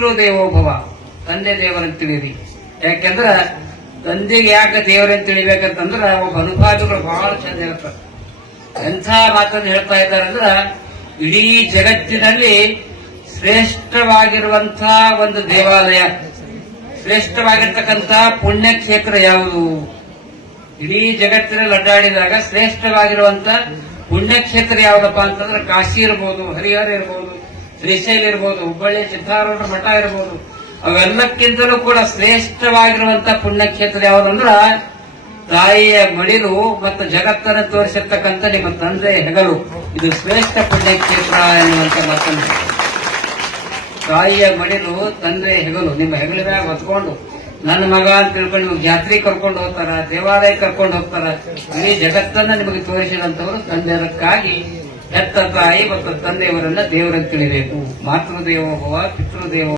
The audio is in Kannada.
ಪಿತೃದೇವೋಭವ, ತಂದೆ ದೇವರಂತ ತಿಳಿಯಿರಿ. ಯಾಕೆಂದ್ರ ತಂದೆಗೆ ಯಾಕೆ ದೇವರಂತ ತಿಳಿಬೇಕಂತಂದ್ರ ಒಬ್ಬ ಅನುಭಾವಿಗಳು ಬಹಳ ಚಂದ ಹೇಳ್ತಾರೆ. ಎಂಥ ಮಾತನ್ನು ಹೇಳ್ತಾ ಇದ್ದಾರೆ ಅಂದ್ರ, ಇಡೀ ಜಗತ್ತಿನಲ್ಲಿ ಶ್ರೇಷ್ಠವಾಗಿರುವಂತ ಒಂದು ದೇವಾಲಯ, ಶ್ರೇಷ್ಠವಾಗಿರ್ತಕ್ಕಂಥ ಪುಣ್ಯಕ್ಷೇತ್ರ ಯಾವುದು? ಇಡೀ ಜಗತ್ತಿನಲ್ಲಿ ಅಡ್ಡಾಡಿದಾಗ ಶ್ರೇಷ್ಠವಾಗಿರುವಂತ ಪುಣ್ಯಕ್ಷೇತ್ರ ಯಾವ್ದಪ್ಪ ಅಂತಂದ್ರೆ ಕಾಶಿ ಇರ್ಬೋದು, ಹರಿಹರ ಇರ್ಬೋದು, ಶ್ರೀಶೈಲ ಇರ್ಬೋದು, ಹುಬ್ಬಳ್ಳಿ ಸಿದ್ಧಾರೂಢರ ಮಠ ಇರ್ಬೋದು. ಅವೆಲ್ಲಕ್ಕಿಂತಲೂ ಕೂಡ ಶ್ರೇಷ್ಠವಾಗಿರುವಂತ ಪುಣ್ಯಕ್ಷೇತ್ರ ಯಾವುದಂದ್ರ ತಾಯಿಯ ಮಡಿಲು ಮತ್ತು ಜಗತ್ತನ್ನು ತೋರಿಸಿರ್ತಕ್ಕಂಥ ನಿಮ್ಮ ತಂದೆ ಹೆಗಲು, ಇದು ಶ್ರೇಷ್ಠ ಪುಣ್ಯಕ್ಷೇತ್ರ ಎನ್ನುವಂತ ಮಾತನ್ನು. ತಾಯಿಯ ಮಡಿಲು, ತಂದೆ ಹೆಗಲು, ನಿಮ್ಮ ಹೆಗಲಿನ ಹೊತ್ಕೊಂಡು ನನ್ನ ಮಗ ಅಂತ ತಿಳ್ಕೊಂಡು ನಿಮಗೆ ಜಾತ್ರೆ ಕರ್ಕೊಂಡು ಹೋಗ್ತಾರ, ದೇವಾಲಯ ಕರ್ಕೊಂಡು ಹೋಗ್ತಾರ. ಇಡೀ ಜಗತ್ತನ್ನ ನಿಮಗೆ ತೋರಿಸಿದಂತವರು ತಂದೆಯದಕ್ಕಾಗಿ ಹೆತ್ತ ತಾಯಿ ಮತ್ತು ತಂದೆಯವರನ್ನ ದೇವರಂತ ತಿಳಿಬೇಕು. ಮಾತೃದೇವೋಭವ, ಪಿತೃದೇವ